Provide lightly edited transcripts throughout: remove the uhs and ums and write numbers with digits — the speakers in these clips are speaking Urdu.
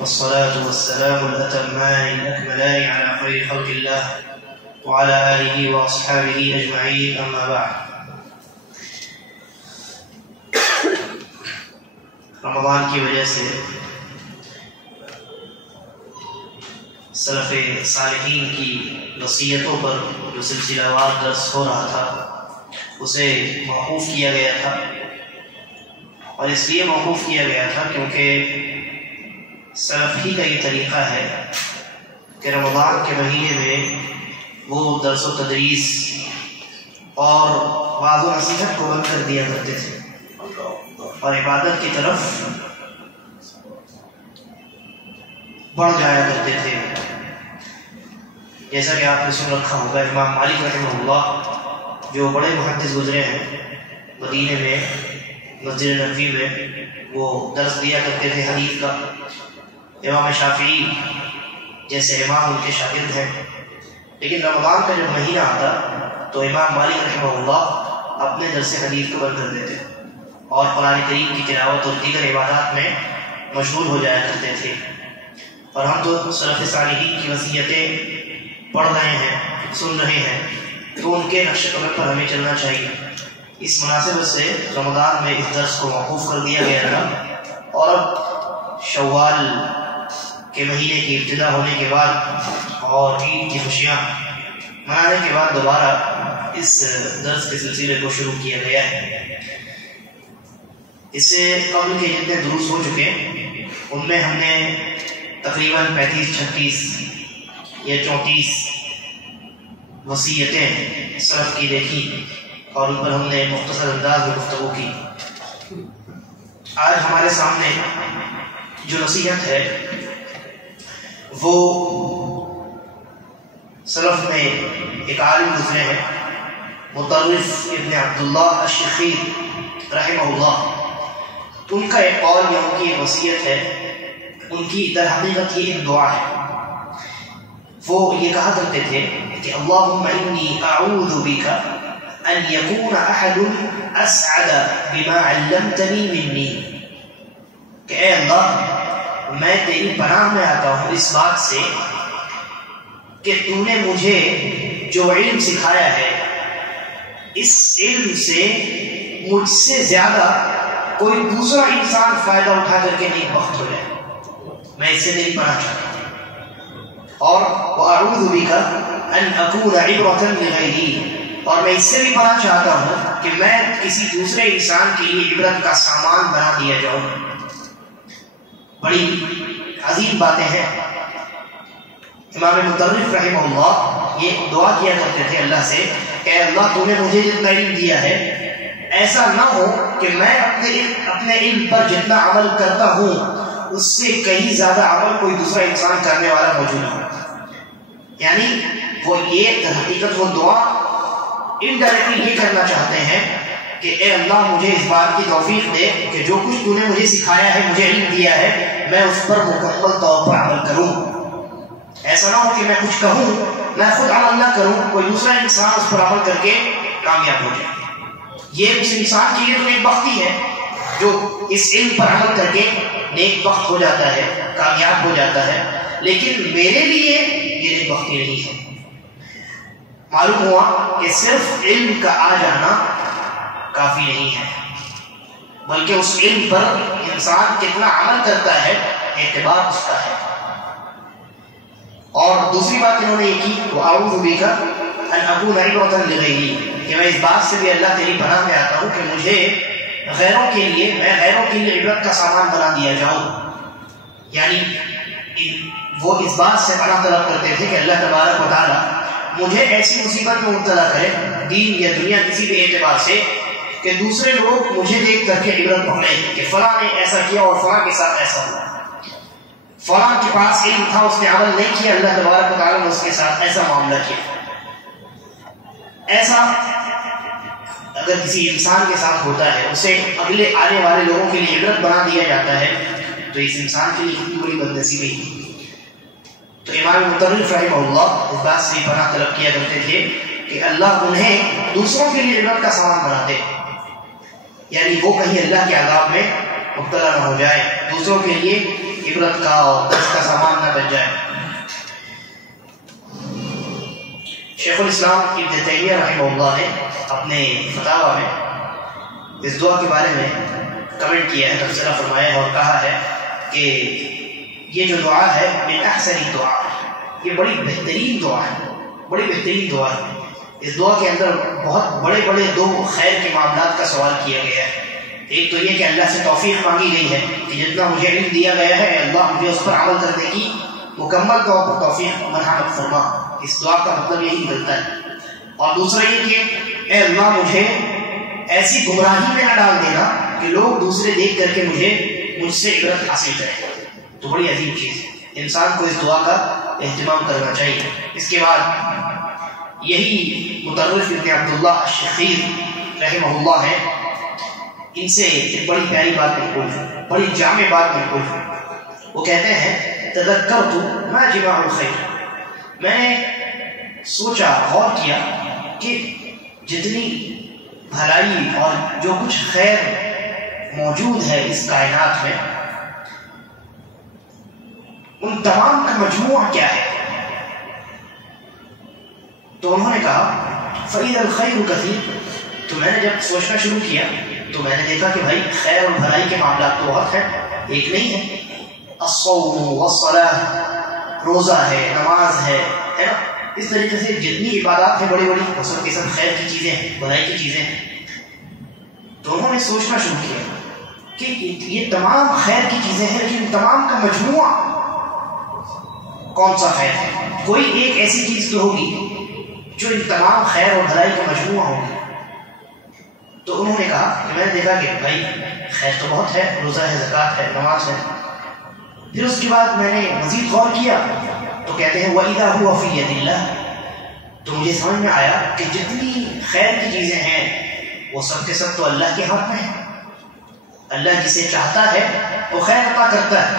والصلاة والسلام الأتمان الأكملان على خير خلق الله وعلى آله وأصحابه أجمعين، أما بعد. رمضان کی وجہ سے سلف صالحین کی وصیتوں پر جو سلسلہ وار درس ہو رہا تھا اسے موقوف کیا گیا تھا، اور اس لیے موقوف کیا گیا تھا کیونکہ سلف ہی کا یہ طریقہ ہے کہ رمضان کے مہینے میں وہ درس و تدریس اور وعظ و نصیحت کو بند کر دیا کرتے تھے اور عبادت کی طرف بڑھ جایا کرتے تھے. جیسا کہ آپ نے سن رکھا ہوگا، امام مالک رحمہ اللہ جو بڑے محدث گزرے ہیں، مدینے میں مسجد نبوی میں وہ درس دیا کرتے تھے حدیث کا. امام شافعی جیسے امام ان کے شاگرد ہیں، لیکن رمضان کا جب مہینہ آتا تو امام مالک رحمہ اللہ اپنے درس حدیث کو بند کر دیتے اور قرآن کریم کی تلاوت اور دیگر عبادات میں مشغول ہو جایا کرتے تھے. اور ہم تو سلف صالحین کی وصیتیں پڑھ رہے ہیں، سن رہے ہیں، تو ان کے نقش قدم پر ہمیں چلنا چاہیے. اس مناسبت سے رمضان میں اس درس کو موقوف کر دیا گیا تھا، اور اب شوال کے مہینے کی ابتدا ہونے کے بعد اور عید کی خوشیاں منانے کے بعد دوبارہ اس درس کے سلسلے کو شروع کیا گیا ہے. اس سے قبل کے جتنے دروس ہو چکے ان میں ہم نے تقریباً 35-36 یا 34 وصیتیں سلف کی دیکھی اور ان پر ہم نے مختصر انداز میں گفتگو کی. آج ہمارے سامنے جو نصیحت ہے وہ سلف میں ایک عالم گزرے ہیں، مطرف ابن عبداللہ الشخیر رحمہ اللہ. ان کا ایک قول یا ان کی ایک وصیت ہے، ان کی در حقیقت یہ ایک دعا ہے. وہ یہ کہا کرتے تھے کہ اللہم انی اعوذ بک ان یکون احد اسعد بما علمتنی منی، کہ اے اللہ میں تیری پناہ میں آتا ہوں اس بات سے کہ تو نے مجھے جو علم سکھایا ہے اس علم سے مجھ سے زیادہ کوئی دوسرا انسان فائدہ اٹھا کر کے نیک بخت ہو جائے. میں اس سے تیری پناہ چاہتا ہوں. اور وَأَعُوذُ بِكَ أَنْ أَكُونَ عِبْرَةً لِغَيْرِي، اور میں اس سے بھی پناہ چاہتا ہوں کہ میں کسی دوسرے انسان کے لیے عبرت کا سامان بنا دیا جاؤں. بڑی عظیم باتیں ہیں. امام مطرف رحمہ اللہ یہ دعا کیا کرتے تھے اللہ سے کہ اللہ تو نے مجھے جتنا علم دیا ہے ایسا نہ ہو کہ میں اپنے علم پر جتنا عمل کرتا ہوں اس سے کہیں زیادہ عمل کوئی دوسرا انسان کرنے والا موجود ہو. یعنی وہ یہ حقیقت وہ دعا انڈائریکٹلی یہ کرنا چاہتے ہیں کہ اے اللہ مجھے اس بات کی توفیق دے کہ جو کچھ تو نے مجھے سکھایا ہے، مجھے علم دیا ہے، میں اس پر مکمل طور پر عمل کروں. ایسا نہ ہو کہ میں کچھ کہوں میں خود عمل نہ کروں، کوئی دوسرا انسان اس پر عمل کر کے کامیاب ہو جائے. یہ اس انسان کے لیے تو ایک بختی ہے جو اس علم پر عمل کر کے نیک بخت ہو جاتا ہے، کامیاب ہو جاتا ہے، لیکن میرے لیے یہ نیک بختی نہیں ہے. معلوم ہوا کہ صرف علم کا آ جانا کافی نہیں ہے، بلکہ اس علم پر انسان کتنا عمل کرتا ہے اعتبار اس کا ہے. اور دوسری بات انہوں نے یہ کی وَأَعُوذُ بِكَ أَنْ أَكُونَ عِبْرَةً لِغَيْرِي، کہ میں اس بات سے بھی اللہ تیری پناہ میں آتا ہوں کہ مجھے میں غیروں کے لیے عبرت کا سامان بنا دیا جاؤں. یعنی وہ اس بات سے پناہ طلب کرتے تھے کہ اللہ تبارک و تعالیٰ مجھے ایسی مصیبت میں مبتلا کرے دین یا دنیا کسی بھی اعتبار سے کہ دوسرے لوگ مجھے دیکھ کر کے عبرت پکڑیں کہ فلاں نے ایسا کیا اور فلاں کے ساتھ ایسا ہوا، فلاں کے پاس علم تھا اس نے عمل نہیں کیا، اللہ تبارک و تعالیٰ نے اس کے ساتھ ایسا معاملہ کیا. ایسا اگر کسی انسان کے ساتھ ہوتا ہے اسے اگلے آنے والے لوگوں کے لیے عبرت بنا دیا جاتا ہے تو اس انسان کے لیے کتنی بڑی بدنصیبی ہے. تو امام مطرف رحمہ اللہ اس بات سے پناہ طلب کیا کرتے تھے کہ اللہ انہیں دوسروں کے لیے عبرت کا سامان بنا دے، یعنی وہ کہیں اللہ کے عذاب میں مبتلا نہ ہو جائے، دوسروں کے لیے عبرت کا اور درس کا سامان نہ بن جائے۔ شیخ الاسلام ابن تیمیہ رحمہ اللہ نے اپنے فتاویٰ میں اس دعا کے بارے میں کمنٹ کیا ہے، تبصرہ فرمایا ہے اور کہا ہے کہ یہ جو دعا ہے من احسن دعا، یہ بڑی بہترین دعا ہے، بڑی بہترین دعا ہے۔ اس دعا کے اندر بہت بڑے بڑے دو خیر کے معاملات کا سوال کیا گیا ہے۔ ایک تو یہ کہ اللہ سے توفیق مانگی گئی ہے کہ جتنا مجھے علم دیا گیا ہے اللہ مجھے اس پر عمل کرنے کی مکمل طور پر توفیق مرحمت فرما۔ اس دعا کا مطلب یہی نکلتا ہے۔ اور دوسرا یہ کہ اے اللہ مجھے ایسی گمراہی میں نہ ڈال دینا کہ لوگ دوسرے دیکھ کر کے مجھ سے عبرت حاصل کریں۔ تو بڑی عظیم چیز ہے، انسان کو اس دعا کا اہتمام کرنا چاہیے۔ اس کے بعد یہی مطرف ابن عبداللہ الشخیر رحمہ اللہ ہے، ان سے ایک بڑی پیاری بات منقول ہے، بڑی جامع بات منقول ہے۔ وہ کہتے ہیں تذکرت ما جماع الخیر، میں نے سوچا غور کیا کہ جتنی بھلائی اور جو کچھ خیر موجود ہے اس کائنات میں ان تمام کا مجموعہ کیا ہے؟ تو انہوں نے کہا فَإِذَا الْخَيْرُ كَثِيرٌ، تو میں نے جب سوچنا شروع کیا تو میں نے دیکھا کہ بھائی خیر اور بھلائی کے معاملات تو بہت ہیں، ایک نہیں ہے۔ الصوم والصلاۃ، روزہ ہے، نماز ہے نا، اس طریقے سے جتنی عبادات ہیں بڑی بڑی وہ سب کے سب خیر کی چیزیں ہیں، بھلائی کی چیزیں ہیں۔ تو انہوں نے سوچنا شروع کیا کہ یہ تمام خیر کی چیزیں ہیں، لیکن تمام کا مجموعہ کون سا خیر ہے؟ کوئی ایک ایسی چیز تو ہوگی جو ان تمام خیر اور بھلائی کا مجموعہ ہوگی۔ تو انہوں نے کہا کہ میں نے دیکھا کہ بھائی خیر تو بہت ہے، روزہ ہے، زکوٰۃ ہے، نماز ہے۔ پھر اس کے بعد میں نے مزید غور کیا تو کہتے ہیں وَإِذَا هُوَ فِي يَدِ اللَّهِ، تو مجھے سمجھ میں آیا کہ جتنی خیر کی چیزیں ہیں وہ سب کے سب تو اللہ کے ہاتھ میں ہیں۔ اللہ جسے چاہتا ہے وہ خیر عطا کرتا ہے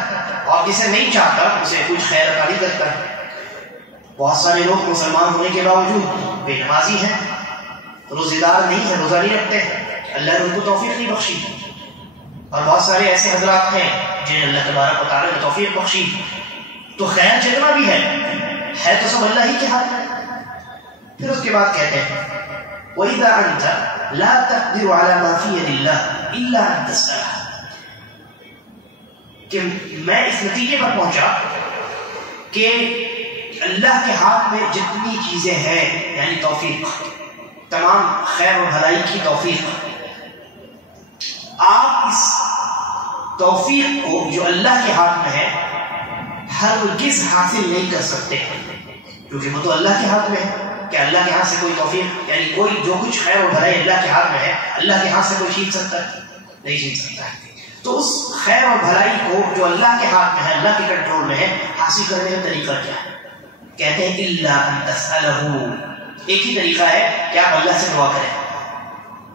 اور جسے نہیں چاہتا اسے کچھ خیر عطا نہیں کرتا ہے۔ بہت سارے لوگ مسلمان ہونے کے باوجود بے نمازی ہیں، روزے دار نہیں ہیں، روزہ نہیں رکھتے ہیں، اللہ نے ان کو توفیق نہیں بخشی۔ اور بہت سارے ایسے حضرات ہیں جنہیں اللہ تبارک و تعالیٰ نے توفیق بخشی۔ تو خیر جتنا بھی ہے تو سب اللہ ہی کے ہاتھ میں۔ پھر اس کے بعد کہتے ہیں وَإِذَا أَنْتَ لَا تَقْدِرُ عَلَى مَا فِي يَدِ اللَّهِ إِلَّا أَن تَسْأَلَهُ، کہ میں اس نتیجے پر پہنچا کہ اللہ کے ہاتھ میں جتنی چیزیں ہیں یعنی توفیق، تمام خیر و بھلائی کی توفیق، آپ اس توفیق کو جو اللہ کے ہاتھ میں ہے ہرگز حاصل نہیں کر سکتے، کیونکہ وہ تو اللہ کے ہاتھ میں ہے۔ کہ اللہ کے ہاتھ سے کوئی توفیق یعنی کوئی جو کچھ خیر و بھلائی اللہ کے ہاتھ میں ہے اللہ کے ہاتھ سے کوئی چھین سکتا ہے؟ نہیں چھین سکتا ہے۔ تو اس خیر اور بھلائی کو جو اللہ کے ہاتھ میں ہے، اللہ کے کنٹرول میں ہے، حاصل کرنے کا طریقہ کیا ہے؟ کہتے ہیں اِلَّا أَن تَسْأَلَهُ، ایک ہی طریقہ ہے کہ آپ اللہ سے دعا کریں،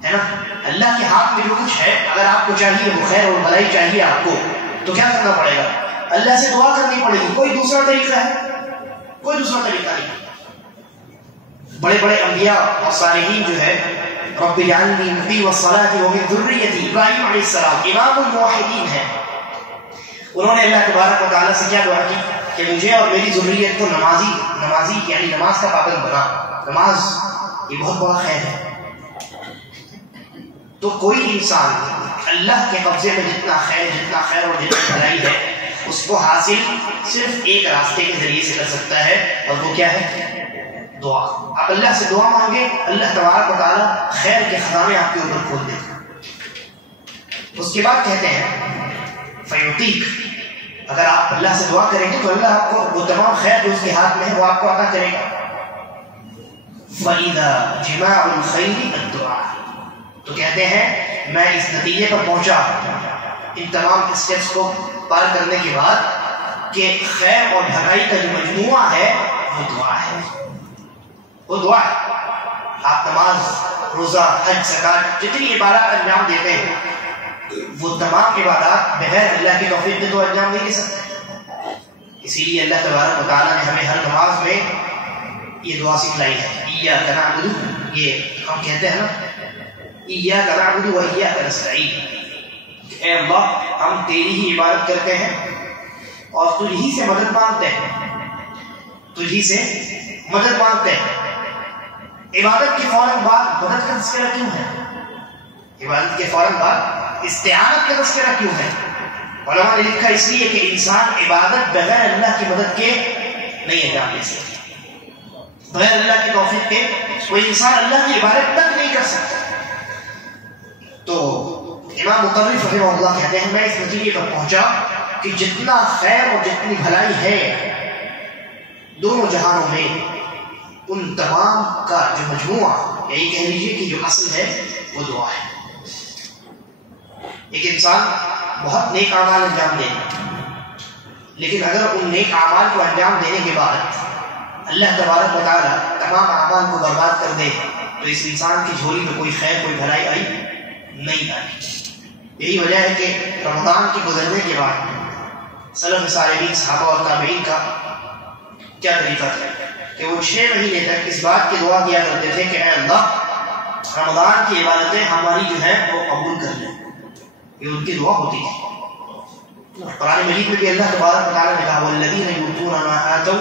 ہے نا۔ اللہ کے ہاتھ میں جو کچھ ہے اگر آپ کو چاہیے وہ خیر اور بھلائی چاہیے آپ کو تو کیا کرنا پڑے گا؟ اللہ سے دعا کرنی پڑے گی۔ کوئی دوسرا طریقہ ہے؟ کوئی دوسرا طریقہ نہیں۔ بڑے بڑے انبیاء اور صالحین جو ہے رب اجعلنی مقیم الصلاۃ ومن ذریتی، ابراہیم علیہ السلام امام الموحدین ہیں، انہوں نے اللہ تبارک و تعالیٰ سے کیا دعا کی کہ مجھے اور میری ذریت کو نمازی یعنی نماز کا پابند بنا۔ نماز یہ بہت بڑا خیر ہے۔ تو کوئی انسان اللہ کے قبضے میں جتنا خیر اور جتنا بھلائی ہے اس کو حاصل صرف ایک راستے کے ذریعے سے کر سکتا ہے، اور وہ کیا ہے؟ دعا۔ آپ اللہ سے دعا مانگے، اللہ تبارک و تعالیٰ خیر کے خزانے آپ کے اوپر کھول دے۔ اس کے بعد کہتے ہیں فیعطیک، اگر آپ اللہ سے دعا کریں گے تو اللہ آپ کو وہ تمام خیر جو اس کے ہاتھ میں ہے وہ آپ کو عطا کرے گا۔ فَإِذَا جِمَاعُ الْخَيْرِ الدُّعَاء، تو کہتے ہیں میں اس نتیجے پر پہنچا ان تمام اسٹیپس کو پار کرنے کے بعد کہ خیر اور بھلائی کا جو مجموعہ ہے وہ دعا ہے، وہ دعا ہے۔ آپ نماز، روزہ، حج، زکوٰۃ جتنی عبادات انجام دیتے ہیں وہ تمام عبادات بغیر اللہ کی توفیق کے تو انجام نہیں دے سکتے۔ اسی لیے اللہ تبارک و تعالیٰ نے ہمیں ہر نماز میں یہ دعا سکھلائی ہے، ایاک نعبد، یہ ہم کہتے ہیں نا ایاک نعبد و ایاک نستعین، اے اللہ ہم تیری ہی عبادت کرتے ہیں اور تجھ ہی سے مدد مانگتے ہیں، تجھ ہی سے مدد مانگتے ہیں۔ عبادت کے فوراً بعد مدد کا تذکرہ کیوں ہے؟ عبادت کے فوراً بعد استعانت کا تذکرہ کیوں ہے؟ علماء نے لکھا اس لیے کہ انسان عبادت بغیر اللہ کی مدد کے نہیں انجام دے سکتا، بغیر اللہ کی توفیق کے کوئی انسان اللہ کی عبادت تک نہیں کر سکتا۔ تو امام مطرف رحمہ اللہ کہتے ہیں میں اس نتیجے پر پہنچا کہ جتنا خیر اور جتنی بھلائی ہے دونوں جہانوں میں، ان تمام کا جو مجموعہ، یہی کہہ لیجیے کہ جو اصل ہے وہ دعا ہے۔ ایک انسان بہت نیک اعمال انجام دے، لیکن اگر ان نیک اعمال کو انجام دینے کے بعد اللہ تبارک و تعالیٰ تمام اعمال کو برباد کر دے تو اس انسان کی جھولی میں کوئی خیر کوئی بھلائی آئی نہیں آئی۔ یہی وجہ ہے کہ رمضان کے گزرنے کے بعد سلف صالحین صحابہ اور تابعین کا کیا طریقہ تھا کہ وہ 6 مہینے تک اس بات کی دعا کیا کرتے تھے کہ اے اللہ رمضان کی عبادتیں ہماری جو ہے وہ قبول کر لیں، یہ ان کی دعا ہوتی تھی۔ قرآن مجید میں بھی اللہ تبارک و تعالیٰ نے کہا والذین یؤتون ما آتوا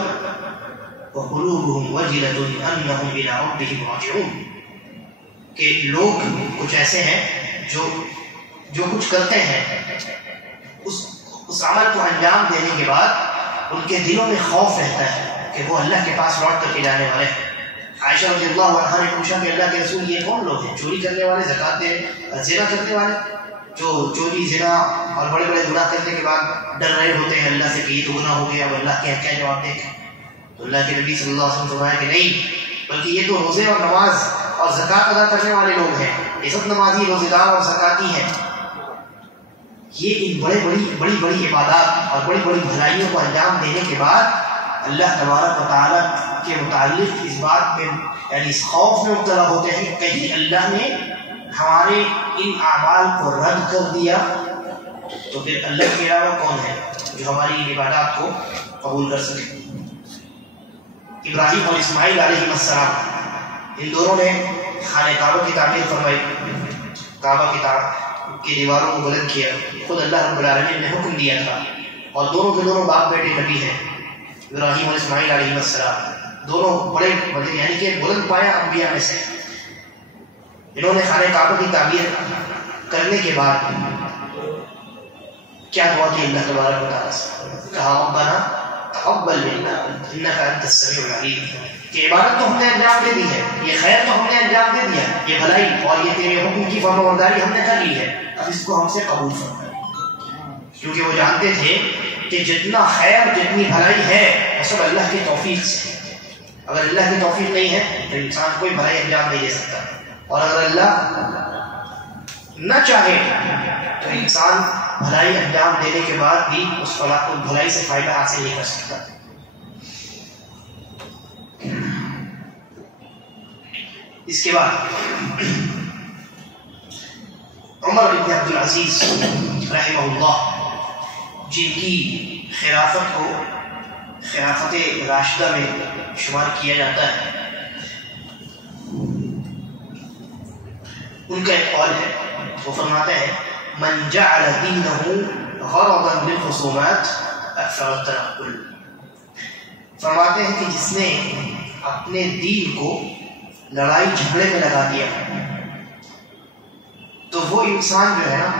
وقلوبهم وجلة انہم الی ربہم راجعون، کہ لوگ کچھ ایسے ہیں جو کچھ کرتے ہیں اس عمل کو انجام دینے کے بعد ان کے دلوں میں خوف رہتا ہے کہ وہ اللہ کے پاس لوٹ کر کے جانے والے ہیں۔ عائشہ رضی اللہ عنہا نے پوچھا کہ اللہ کے رسول یہ کون لوگ ہیں؟ چوری کرنے والے، زکات زنا کرنے والے، جو چوری زنا اور بڑے بڑے گناہ کرنے کے بعد ڈر رہے ہوتے ہیں اللہ سے کہ یہ تو گناہ ہو گیا، اب اللہ کے کیا جواب دیں گے؟ تو اللہ کے نبی صلی اللہ علیہ وسلم فرمایا کہ نہیں، بلکہ یہ تو روزے اور نماز اور زکات ادا کرنے والے لوگ ہیں، یہ سب نمازی روزے دار اور زکاتی ہیں۔ یہ ان بڑی عبادات اور بڑی بھلائیوں کو انجام دینے کے بعد اللہ تبارک و تعالیٰ کے متعلق اس بات میں یعنی اس خوف میں مبتلا ہوتے ہیں کہ کہیں اللہ نے ہمارے ان اعمال کو رد کر دیا تو پھر اللہ کے علاوہ کون ہے جو ہماری ان عبادات کو قبول کر سکے۔ ابراہیم اور اسماعیل علیہ السلام ان دونوں نے خانہ کعبہ کی تعمیر فرمائی، کعبہ کی دیواروں کو بلند کیا، خود اللہ رب العالمین نے حکم دیا تھا، اور دونوں کے دونوں باپ بیٹے نبی ہیں، ابراہیم اور اسماعیل علیہ السلام، دونوں بڑے یعنی کہ بلند پایا انبیاء میں سے۔ انہوں نے خانہ کعبہ کی تعمیر کرنے کے بعد کیا دعا کی اللہ تبارک و تعالیٰ سے؟ کہا ربنا تقبل منا انک انت السمیع العلیم، کہ عبادت تو ہم نے انجام دے دی ہے، یہ خیر تو ہم نے انجام دے دیا، یہ بھلائی اور یہ تیرے حکم کی فرمانبرداری ہم نے کر لی ہے، اب اس کو ہم سے قبول فرما۔ کیونکہ وہ جانتے تھے کہ جتنا خیر جتنی بھلائی ہے وہ سب اللہ کی توفیق سے، اگر اللہ کی توفیق نہیں ہے تو انسان کوئی بھلائی انجام نہیں دے سکتا، اور اگر اللہ نہ چاہے تو انسان بھلائی انجام دینے کے بعد بھی اس بھلائی سے فائدہ حاصل نہیں کر سکتا۔ اس کے بعد عمر بن عبد العزیز رحمہ اللہ، جن کی خلافت کو خلافت راشدہ میں شمار کیا جاتا ہے، ان کا ایک قول ہے، وہ فرماتے ہیں من جعل دینہ غرضا للخصومات اکثر التنقل، فرماتے ہیں کہ جس نے اپنے دین کو لڑائی جھگڑے میں لگا دیا تو وہ انسان جو ہے نا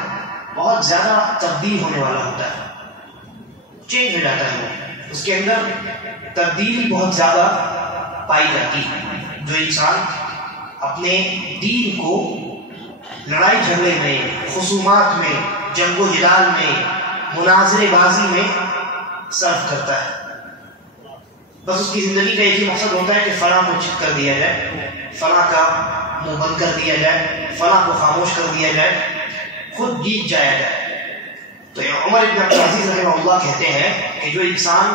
بہت زیادہ تبدیل ہونے والا ہوتا ہے، چینج ہو جاتا ہے، اس کے اندر تبدیلی بہت زیادہ پائی جاتی ہے۔ جو انسان اپنے دین کو لڑائی جھگڑے میں، خصومات میں، جنگ و جدال میں، مناظرے بازی میں صرف کرتا ہے، بس اس کی زندگی کا ایک ہی مقصد ہوتا ہے کہ فلاں کو چت کر دیا جائے، فلاں کا منہ بند کر دیا جائے، فلاں کو خاموش کر دیا جائے، خود جیت جایا جائے۔ تو عمر بن عبد العزیز رحمہ اللہ کہتے ہیں کہ جو انسان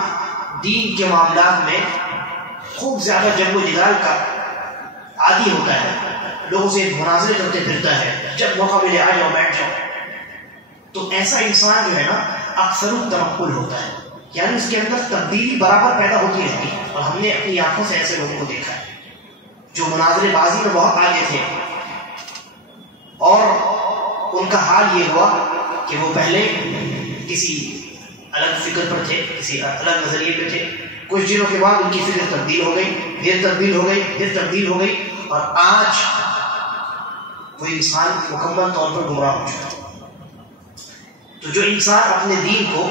دین کے معاملات میں خوب زیادہ جنگ و جدال کا عادی ہوتا ہے، لوگوں سے مناظرے کرتے پھرتا ہے، جب موقع ملے آ جاؤ بیٹھ جاؤ، تو ایسا انسان جو ہے نا اکثر التنقل ہوتا ہے، یعنی اس کے اندر تبدیلی برابر پیدا ہوتی رہتی ہے۔ اور ہم نے اپنی آنکھوں سے ایسے لوگوں کو دیکھا ہے جو مناظرے بازی میں بہت آگے تھے، اور ان کا حال یہ ہوا کہ وہ پہلے کسی الگ فکر پر تھے، کسی الگ نظریے پہ تھے. کچھ دنوں کے بعد ان کی فکر تبدیل ہو گئی، پھر تبدیل ہو گئی، پھر تبدیل ہو گئی، اور آج وہ انسان مکمل طور پر گمراہ ہو چکا. تو جو انسان اپنے دین کو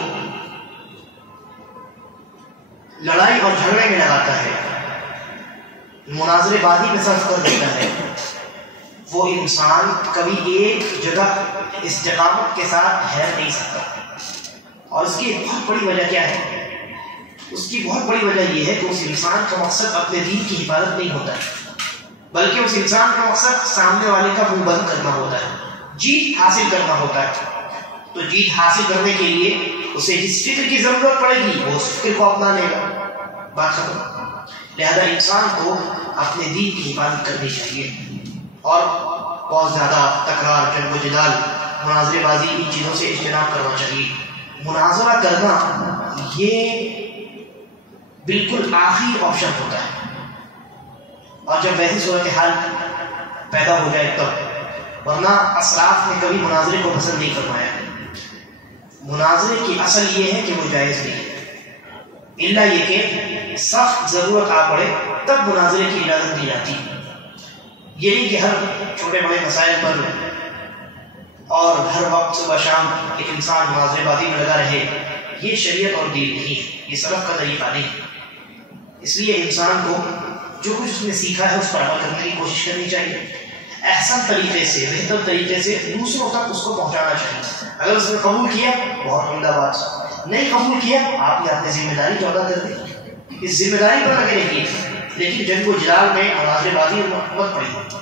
لڑائی اور جھگڑے میں لگاتا ہے، مناظرے بازی میں صرف کر دیتا ہے، وہ انسان کبھی ایک جگہ استقامت کے ساتھ ٹھہر نہیں سکتا. اور اس کی ایک بہت بڑی وجہ کیا ہے؟ اس کی بہت بڑی وجہ یہ ہے کہ اس انسان کا مقصد اپنے دین کی حفاظت نہیں ہوتا ہے، بلکہ اس انسان کا مقصد سامنے والے کا منہ بند کرنا ہوتا ہے، جیت حاصل کرنا ہوتا ہے. تو جیت حاصل کرنے کے لیے اسے جس فکر کی ضرورت پڑے گی وہ اس فکر کو اپنا لے گا. بات ختم. لہذا انسان کو اپنے دین کی حفاظت کرنی چاہیے، اور بہت زیادہ تکرار، جنگ و جدال، مناظرے بازی، ان چیزوں سے اجتناب کرنا چاہیے. مناظرہ کرنا یہ بالکل آخری آپشن ہوتا ہے، اور جب ویسی صورتحال پیدا ہو جائے تب، ورنہ اسلاف نے کبھی مناظرے کو پسند نہیں فرمایا. مناظرے کی اصل یہ ہے کہ وہ جائز نہیں ہے، الا یہ کہ سخت ضرورت آ پڑے تب مناظرے کی اجازت دی جاتی. یہ نہیں کہ ہر چھوٹے بڑے مسائل پر اور ہر وقت صبح شام ایک انسان مناظرے بازی میں لگا رہے. یہ شریعت اور دین نہیں ہے، یہ سلف کا طریقہ نہیں. اس لیے انسان کو جو کچھ اس نے سیکھا ہے اس پر عمل کرنے کی کوشش کرنی چاہیے، احسن طریقے سے، بہتر طریقے سے دوسروں تک اس کو پہنچانا چاہیے. اگر اس نے قبول کیا بہت عمدہ بات، نہیں قبول کیا آپ نے اپنی ذمہ داری ادا کر دی، اس ذمہ داری پر لگے رہیے. لیکن جنگ و جدال میں مناظرے بازی مت پڑی.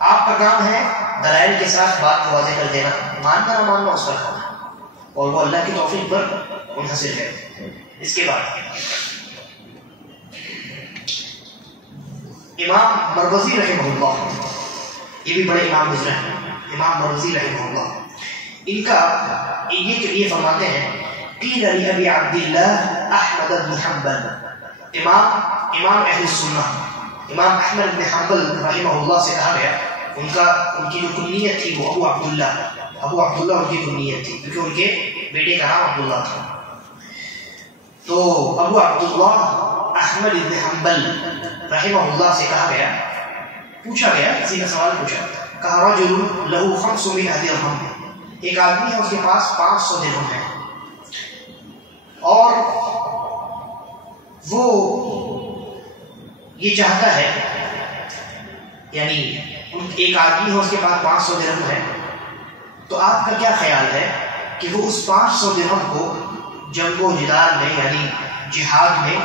آپ کا کام ہے دلائل کے ساتھ بات کو واضح کر دینا، ماننا نہ ماننا اس کا کام ہے، اور وہ اللہ کی توفیق پر منحصر ہے. اس کے بعد امام مروزی رحمہ اللہ، یہ بھی بڑے امام گزرے ہیں، امام مروزی رحمہ اللہ، ان کا یہ فرماتے ہیں قیل لأبی عبداللہ احمد بن حنبل، امام اہل سنہ امام احمد بن حنبل رحمہ اللہ سے کہا گیا، ان کی جو کنیت تھی وہ ابو عبداللہ ان کی کنیت تھی، کیونکہ ان کے بیٹے کا نام عبداللہ تھا. تو ابو عبداللہ احمد بن حنبل رحمہ اللہ سے کہا گیا، پوچھا گیا، کسی کا سوال پوچھا، کہا رجل لہو 500 درہم، ایک آدمی ہے اس کے پاس 500 درہم ہے، اور وہ یہ چاہتا ہے، یعنی ایک آدمی ہے اس کے پاس 500 درہم ہے، تو آپ کا کیا خیال ہے کہ وہ اس 500 درہم کو جنگ و جدال میں، یعنی جہاد میں،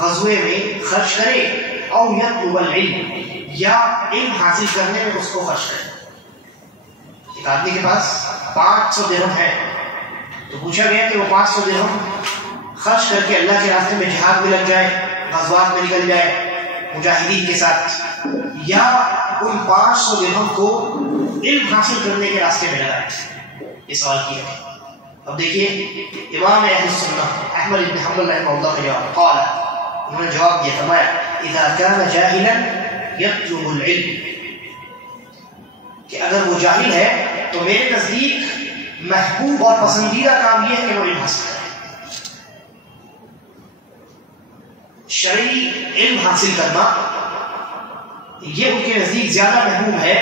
غزوے میں خرچ کرے، او یطلب العلم، یا علم حاصل کرنے میں اس کو خرچ کرے؟ ایک آدمی کے پاس 500 درہم ہے، تو پوچھا گیا کہ وہ 500 درہم خرچ کر کے اللہ کے راستے میں جہاد میں لگ جائے، غزوات میں نکل جائے مجاہدین کے ساتھ، یا ان 500 درہم کو علم حاصل کرنے کے راستے میں لگائے؟ یہ سوال کیا ہے. اب دیکھیے امام اہل سنہ احمد بن حنبل رحمہ اللہ کا جواب، قال، انہوں نے جواب دیا، فرمایا اذا كان جاہلا يطلب العلم، کہ اگر وہ جاہل ہے تو میرے نزدیک محبوب اور پسندیدہ کام یہ ہے کہ وہ علم حاصل کرے. شرعی علم حاصل کرنا یہ ان کے نزدیک زیادہ محبوب ہے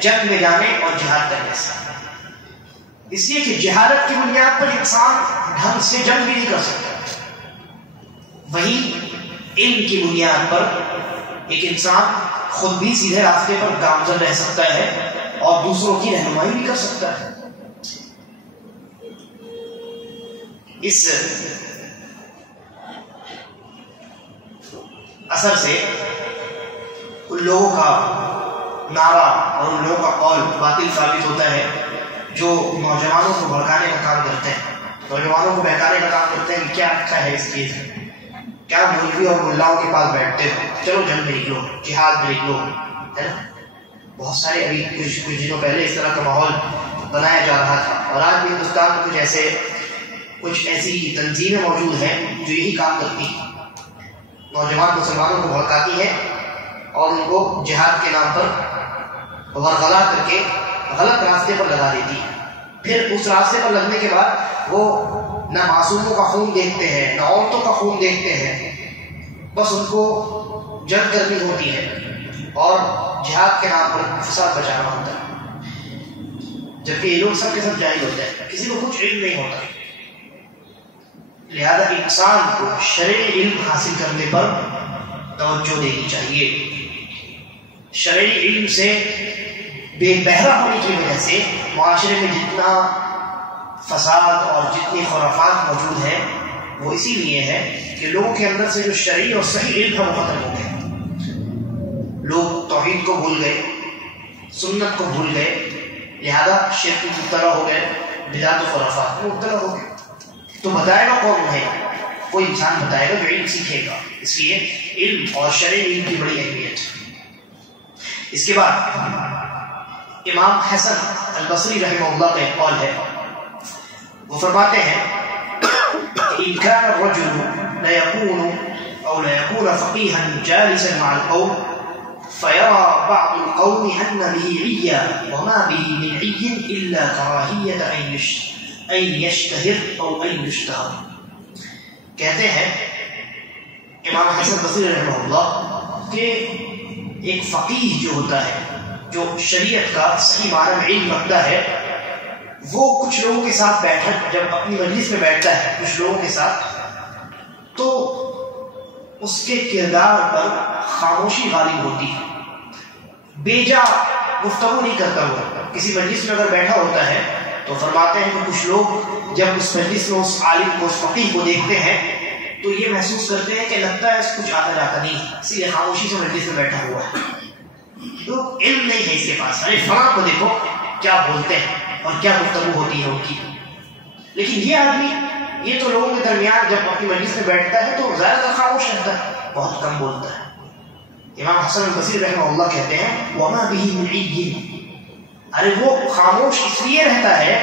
جنگ میں جانے اور جہاد کرنے سے، اس لیے کہ جہالت کی بنیاد پر انسان ڈھنگ سے جنگ بھی نہیں کر سکتا. وہیں علم کی بنیاد پر ایک انسان خود بھی سیدھے راستے پر گامزن رہ سکتا ہے اور دوسروں کی رہنمائی بھی کر سکتا ہے. اس اثر سے ان لوگوں کا نعرہ اور ان لوگوں کا قول باطل ثابت ہوتا ہے جو نوجوانوں کو بھڑکانے کا کام کرتے ہیں، نوجوانوں کو بہکانے کا کام کرتے ہیں کہ کیا اچھا ہے اس چیز میں، کیا مولوی اور ملاؤں کے پاس بیٹھتے ہو، چلو جنگ میں نکلو، جہاد میں نکلو، ہے نا. بہت سارے ابھی کچھ دنوں پہلے اس طرح کا ماحول بنایا جا رہا تھا، اور آج بھی ہندوستان میں کچھ ایسی تنظیمیں موجود ہیں جو یہی کام کرتی ہیں، نوجوان مسلمانوں کو بھڑکاتی ہے اور ان کو جہاد کے نام پر ورغلا کر کے غلط راستے پر لگا دیتی ہے. پھر اس راستے پر لگنے کے بعد وہ نہ معصوموں کا خون دیکھتے ہیں، نہ عورتوں کا خون دیکھتے ہیں، بس ان کو جنگ کرنی ہوتی ہے اور جہاد کے نام پر فساد بچانا ہوتا ہے، جبکہ یہ لوگ سب کے سب جاہل ہوتے ہیں، کسی کو کچھ علم نہیں ہوتا۔ لہذا انسان کو شرعی علم حاصل کرنے پر توجہ دینی چاہیے۔ شرعی علم سے بے بہرا ہونے کی وجہ سے معاشرے میں جتنا فساد اور جتنی خرافات موجود ہیں وہ اسی لیے ہے کہ لوگوں کے اندر سے جو شرعی اور صحیح علم ہے وہ ختم ہو گئے، لوگ توحید کو بھول گئے، سنت کو بھول گئے، لہذا شرک میں مبتلا ہو گئے، بدعت و خرافات میں مبتلا ہو گئے۔ تو بتائے گا کون ہے؟ کوئی انسان بتائے گا جو علم سیکھے گا، اس لیے علم اور شرعی علم کی بڑی اہمیت ہے۔ اس کے بعد امام حسن البصری رحمہ اللہ کا ایک قول ہے، وہ فرماتے ہیں إن كان الرجل لا يكون فقيها جالسا مع القوم فيرى بعض القوم أن به عيا وما به من عي إلا كراهية أن يشتهر أو أن يشتهر۔ کہتے ہیں امام حسن بصری رحمہ اللہ کہ ایک فقیہ جو ہوتا ہے، جو شریعت کا صحیح معنی میں علم رکھتا ہے، وہ کچھ لوگوں کے ساتھ بیٹھا، جب اپنی مجلس میں بیٹھتا ہے کچھ لوگوں کے ساتھ، تو اس کے کردار پر خاموشی غالب ہوتی ہے، بیجا گفتگو نہیں کرتا ہوا۔ کسی مجلس میں اگر بیٹھا ہوتا ہے تو فرماتے ہیں کہ کچھ لوگ جب اس مجلس میں اس عالم کو، اس فقیہ کو دیکھتے ہیں تو یہ محسوس کرتے ہیں کہ لگتا ہے اس کچھ آتا جاتا نہیں، اسی لیے خاموشی سے مجلس میں بیٹھا ہوا ہے، تو علم نہیں ہے اس کے پاس۔ ارے فلاں کو دیکھو کیا بولتے ہیں اور کیا گفتگو ہوتی ہے ان کی۔ لیکن یہ آدمی، یہ تو لوگوں کے درمیان جب اپنی مجلس میں بیٹھتا ہے تو زیادہ تر خاموش رہتا ہے، بہت کم بولتا ہے۔ امام حسن البصری رحمہ اللہ کہتے ہیں وما به من عی، ارے وہ خاموش اس لیے رہتا ہے،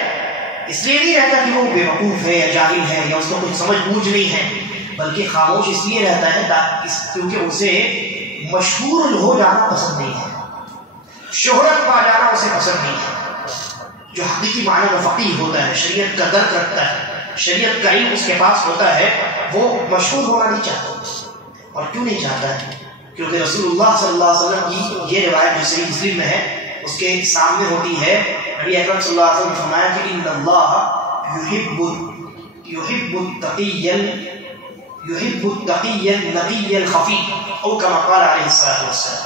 اس لیے نہیں رہتا کہ وہ بے وقوف ہے یا جاہل ہے یا اس کو کچھ سمجھ بوجھ نہیں ہے، بلکہ خاموش اس لیے رہتا ہے کیونکہ اسے مشہور ہو جانا پسند نہیں ہے، شہرت پا جانا اسے پسند نہیں ہے۔ جو حقیقی معنی میں فقیہ ہوتا ہے، شریعت کا درک رکھتا ہے، شریعت کا علم اس کے پاس ہوتا ہے، وہ مشہور ہونا نہیں چاہتا۔ اور کیوں نہیں چاہتا ہے؟ کیونکہ رسول اللہ صلی اللہ علیہ وسلم کی یہ روایت جو صحیح مسلم میں ہے اس کے سامنے ہوتی ہے، نبی اکرم صلی اللہ علیہ وسلم نے فرمایا کہ ان اللہ يحب التقي النقي الخفي او كما قال علیہ الصلوۃ والسلام۔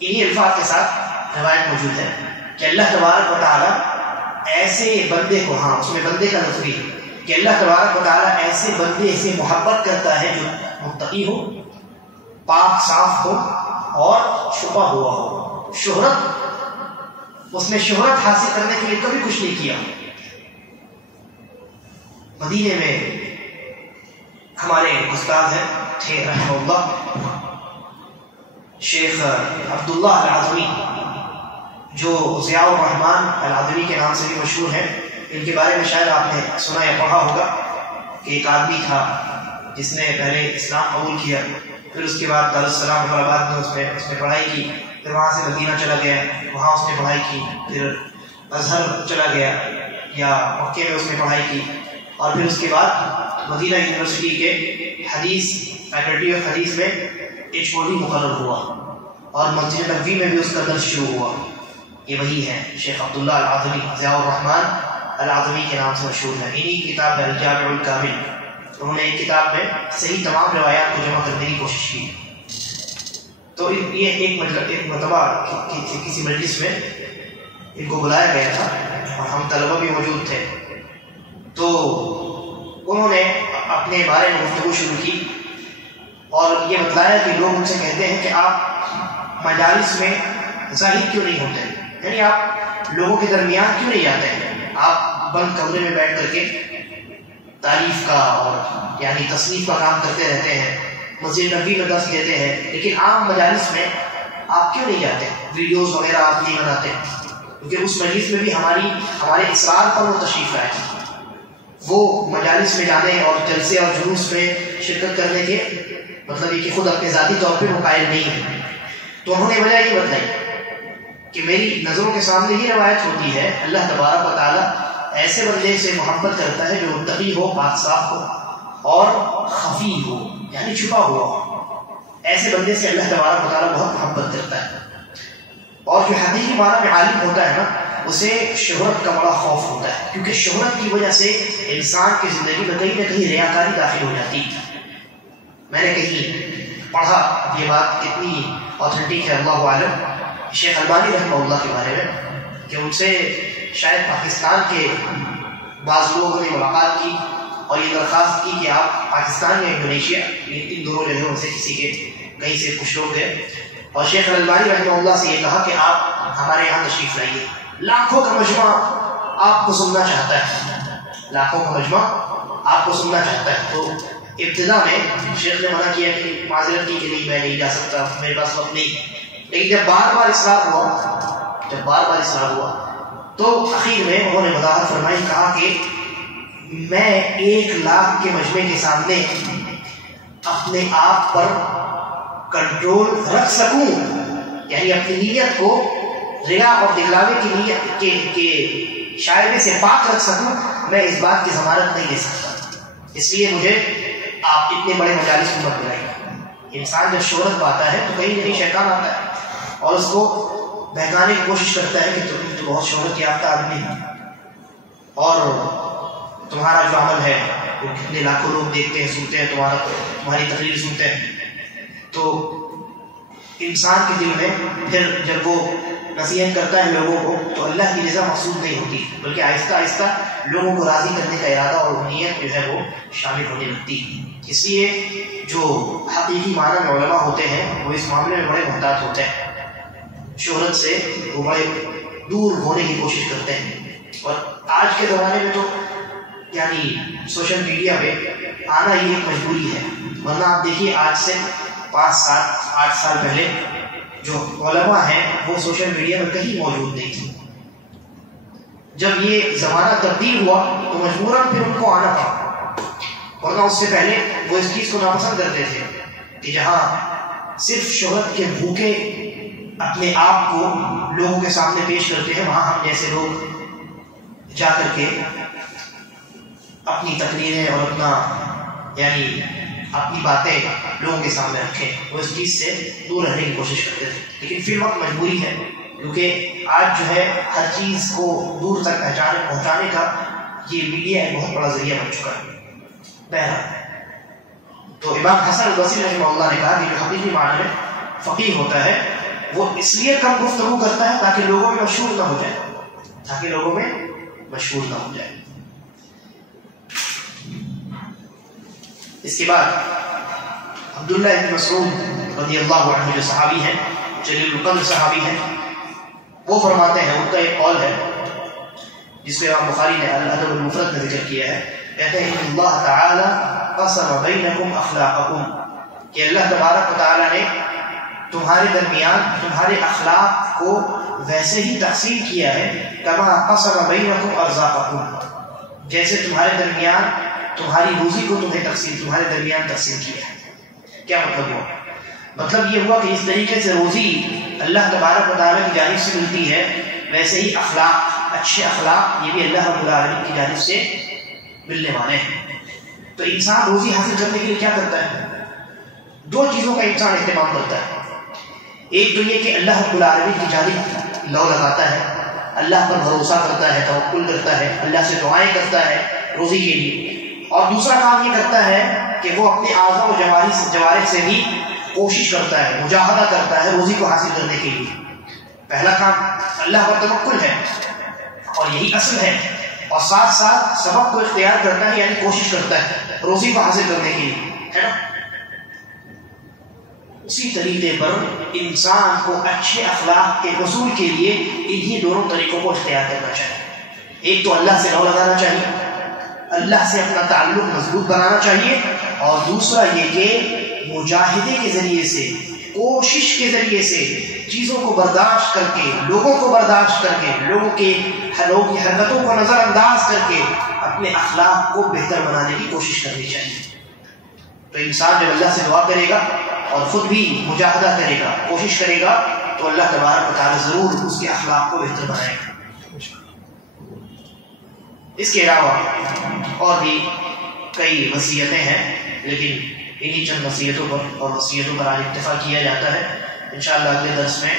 انہی الفاظ کے ساتھ روایت موجود ہے کہ اللہ تبارک و تعالی ایسے بندے کو، ہاں اس میں بندے کا لفظ بھی ہے کہ اللہ تبارک و تعالی ایسے بندے سے محبت کرتا ہے جو متقی ہو، پاک صاف ہو اور چھپا ہوا ہو۔ شہرت، اس نے شہرت حاصل کرنے کے لیے کبھی کچھ نہیں کیا۔ مدینے میں ہمارے استاد ہیں تھے رحمہ اللہ شیخ عبداللہ العظمی، جو ضیاء الرحمن العظمی کے نام سے بھی مشہور ہیں۔ ان کے بارے میں شاید آپ نے سنا یا پڑھا ہوگا کہ ایک آدمی تھا جس نے پہلے اسلام قبول کیا، پھر اس کے بعد دارالسلام حیدرآباد میں اس نے پڑھائی کی، پھر وہاں سے مدینہ چلا گیا، وہاں اس نے پڑھائی کی، پھر ازہر چلا گیا یا مکے میں اس نے پڑھائی کی، اور پھر اس کے بعد مدینہ یونیورسٹی کے حدیث فیکلٹی آف حدیث میں HOD مقرر ہوا، اور مسجد نبوی میں بھی اس کا درس شروع ہوا۔ یہ وہی ہے شیخ عبداللہ العظمی، ضیاء الرحمن العظمی کے نام سے مشہور ہے۔ انہی کی کتاب ہے الجامع الکامل، انہوں نے ایک کتاب میں صحیح تمام روایات کو جمع کرنے کی کوشش کی۔ تو یہ ایک مرتبہ کسی مجلس میں ان کو بلایا گیا تھا اور ہم طلبہ بھی موجود تھے، تو انہوں نے اپنے بارے میں گفتگو شروع کی اور یہ بتلایا کہ لوگ ان سے کہتے ہیں کہ آپ مجالس میں ظاہر کیوں نہیں ہوتے، یعنی آپ لوگوں کے درمیان کیوں نہیں جاتے ہیں، آپ بند کمرے میں بیٹھ کر کے تعریف کا اور یعنی تصنیف کا کام کرتے رہتے ہیں، مسجد نبوی میں درس دیتے ہیں، لیکن عام مجالس میں آپ کیوں نہیں جاتے، ویڈیوز وغیرہ آپ نہیں بناتے، کیونکہ اس مجلس میں بھی ہمارے اصرار پر وہ تشریف لائے، وہ مجالس میں جانے اور جلسے اور جلوس میں شرکت کرنے کے مطلب یہ کہ خود اپنے ذاتی طور پہ وہ قائل نہیں ہے۔ تو انہوں نے وجہ یہ بتلائی کہ میری نظروں کے سامنے یہ روایت ہوتی ہے، اللہ تبارک و تعالیٰ ایسے بندے سے محبت کرتا ہے جو متقی ہو، پاک صاف ہو اور خفی ہو یعنی چھپا ہوا ہو، ایسے بندے سے اللہ تبارک و تعالیٰ بہت محبت کرتا ہے۔ اور جو حقیقی معنی میں عالم ہوتا ہے نا، اسے شہرت کا بڑا خوف ہوتا ہے، کیونکہ شہرت کی وجہ سے انسان کی زندگی میں کہیں نہ کہیں ریاکاری داخل ہو جاتی ہے۔ میں نے کہیں پڑھا، یہ بات کتنی اوتھینٹک ہے اللہ عالم، شیخ البانی رحمہ اللہ کے بارے میں، کہ ان سے شاید پاکستان کے بعض لوگوں نے ملاقات کی اور یہ درخواست کی کہ آپ پاکستان یا انڈونیشیا، ان دونوں جگہوں سے کسی کے کہیں سے کچھ لوگ گئے، اور شیخ البانی رحمہ اللہ سے یہ کہا کہ آپ ہمارے یہاں تشریف لائیے، لاکھوں کا مجمع آپ کو سننا چاہتا ہے، لاکھوں کا مجمع آپ کو سننا چاہتا ہے۔ تو ابتدا میں شیخ نے منع کیا کہ معذرت کی کہ نہیں میں نہیں جا سکتا، میرے پاس وقت نہیں، لیکن جب بار بار اصرار ہوا تو اخیر میں انہوں نے وضاحت فرمائی، کہا کہ میں 1,00,000 کے مجمع کے سامنے اپنے آپ پر کنٹرول رکھ سکوں، یعنی اپنی نیت کو ریا اور دکھلاوے کی نیت کے شائبے سے پاک رکھ سکوں، میں اس بات کی ضمانت نہیں دے سکتا، اس لیے مجھے آپ اتنے بڑے مجالس کو مت بلائیے۔ انسان جب شہرت پاتا ہے تو کہیں نہ کہیں شیطان آتا ہے اور اس کو بہکانے کی کوشش کرتا ہے کہ تم تو بہت شہرت یافتہ آدمی ہے اور تمہارا جو عمل ہے وہ کتنے لاکھوں لوگ دیکھتے ہیں، سنتے ہیں، تمہاری تقریر سنتے ہیں۔ تو انسان کے دل میں پھر جب وہ نصیحت کرتا ہے لوگوں کو تو اللہ کی رضا مقصود نہیں ہوتی، بلکہ آہستہ آہستہ لوگوں کو راضی کرنے کا ارادہ اور نیت جو ہے وہ شامل ہونے لگتی ہے۔ اس لیے جو حقیقی معنی میں علماء ہوتے ہیں وہ اس معاملے میں بڑے محتاط ہوتے ہیں، شہرت سے وہ بڑے دور ہونے کی کوشش کرتے ہیں۔ اور آج کے زمانے میں تو یعنی سوشل میڈیا پہ آنا یہ ایک مجبوری ہے، ورنہ آپ دیکھیے آج سے 5-7-8 سال پہلے جو علماء ہیں وہ سوشل میڈیا میں کہیں موجود نہیں تھے۔ جب یہ زمانہ تبدیل ہوا تو مجبوراً پھر ان کو آنا پڑا، ورنہ اس سے پہلے وہ اس چیز کو ناپسند کرتے تھے کہ جہاں صرف شہرت کے بھوکے اپنے آپ کو لوگوں کے سامنے پیش کرتے ہیں، وہاں ہم جیسے لوگ جا کر کے اپنی تقریریں اور یعنی اپنی باتیں لوگوں کے سامنے رکھیں، وہ اس چیز سے دور رہنے کی کوشش کرتے تھے۔ لیکن فی الوقت مجبوری ہے، کیونکہ آج جو ہے ہر چیز کو دور تک پہنچانے کا یہ میڈیا ایک بہت بڑا ذریعہ بن چکا ہے۔ بہرحال تو امام حسن البصری رحمہ اللہ نے کہا کہ جو حقیقی معنی میں فقیہ ہوتا ہے وہ اس لیے کم گفتگو کرتا ہے تاکہ لوگوں میں مشہور نہ ہو جائے، اس کے بعد عبداللہ بن مسعود رضی اللہ عنہ جو صحابی ہیں، جلیل القدر صحابی ہیں، وہ فرماتے ہیں، ان کا ایک قول ہے جس کو امام بخاری نے الادب المفرد میں ذکر کیا ہے، کہتے ہیں کہ اللہ تعالی قسم بینکم اخلاقکم، کہ اللہ تبارک و تعالی نے تمہارے درمیان تمہارے اخلاق کو ویسے ہی تقسیم کیا ہے، کما قسم بینکم ارزاقکم، جیسے تمہارے درمیان تمہاری روزی کو تمہارے درمیان تقسیم کیا ہے۔ کیا مطلب ہوا؟ مطلب یہ ہوا کہ اس طریقے سے روزی اللہ تبارک و تعالیٰ کی جانب سے ملتی ہے، ویسے ہی اخلاق، اچھے اخلاق یہ بھی اللہ رب العالمین کی جانب سے ملنے والے ہیں۔ تو انسان روزی حاصل کرنے کے لیے کیا کرتا ہے؟ 2 چیزوں کا انسان اہتمام کرتا ہے، ایک تو یہ کہ اللہ رب العالمین کی جانب لو لگاتا ہے، اللہ پر بھروسہ کرتا ہے، توکل کرتا ہے، اللہ سے دعائیں کرتا ہے روزی کے لیے، اور دوسرا کام یہ کرتا ہے کہ وہ اپنے اعضاء و جوارح سے بھی کوشش کرتا ہے، مجاہدہ کرتا ہے روزی کو حاصل کرنے کے لیے۔ پہلا کام اللہ پر توکل ہے اور یہی اصل ہے، اور ساتھ ساتھ سبب کو اختیار کرتا ہے، یعنی کوشش کرتا ہے روزی کو حاصل کرنے کے لیے، ہے نا۔ اسی طریقے پر انسان کو اچھے اخلاق کے حصول کے لیے انہی دونوں طریقوں کو اختیار کرنا چاہیے، ایک تو اللہ سے لو لگانا چاہیے، اللہ سے اپنا تعلق مضبوط بنانا چاہیے، اور دوسرا یہ کہ مجاہدے کے ذریعے سے، کوشش کے ذریعے سے چیزوں کو برداشت کر کے، لوگوں کو برداشت کر کے، لوگوں کی حرکتوں کو نظر انداز کر کے اپنے اخلاق کو بہتر بنانے کی کوشش کرنی چاہیے۔ تو انسان جب اللہ سے دعا کرے گا اور خود بھی مجاہدہ کرے گا، کوشش کرے گا، تو اللہ تبارک و تعالی ضرور اس کے اخلاق کو بہتر بنائے گا۔ اس کے علاوہ اور بھی کئی وصیتیں ہیں، لیکن انہی چند وصیتوں پر اور وصیتوں پر آج اکتفا کیا جاتا ہے۔ انشاءاللہ اگلے درس میں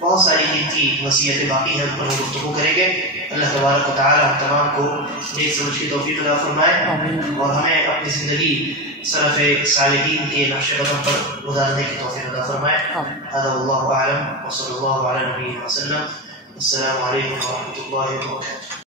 بہت ساری قیمتی وصیتیں باقی ہیں، ان پر گفتگو کریں گے۔ اللہ تبارک و تعالی ہم تمام کو نیک سمجھ کی توفیق عطا فرمائے اور ہمیں اپنی زندگی سلف صالحین کے نقش قدم پر گزارنے کی توفیق عطا فرمائے۔ هذا والله اعلم وصلی اللہ علی نبینا وسلم۔ السلام علیکم ورحمۃ اللہ وبرکاتہ۔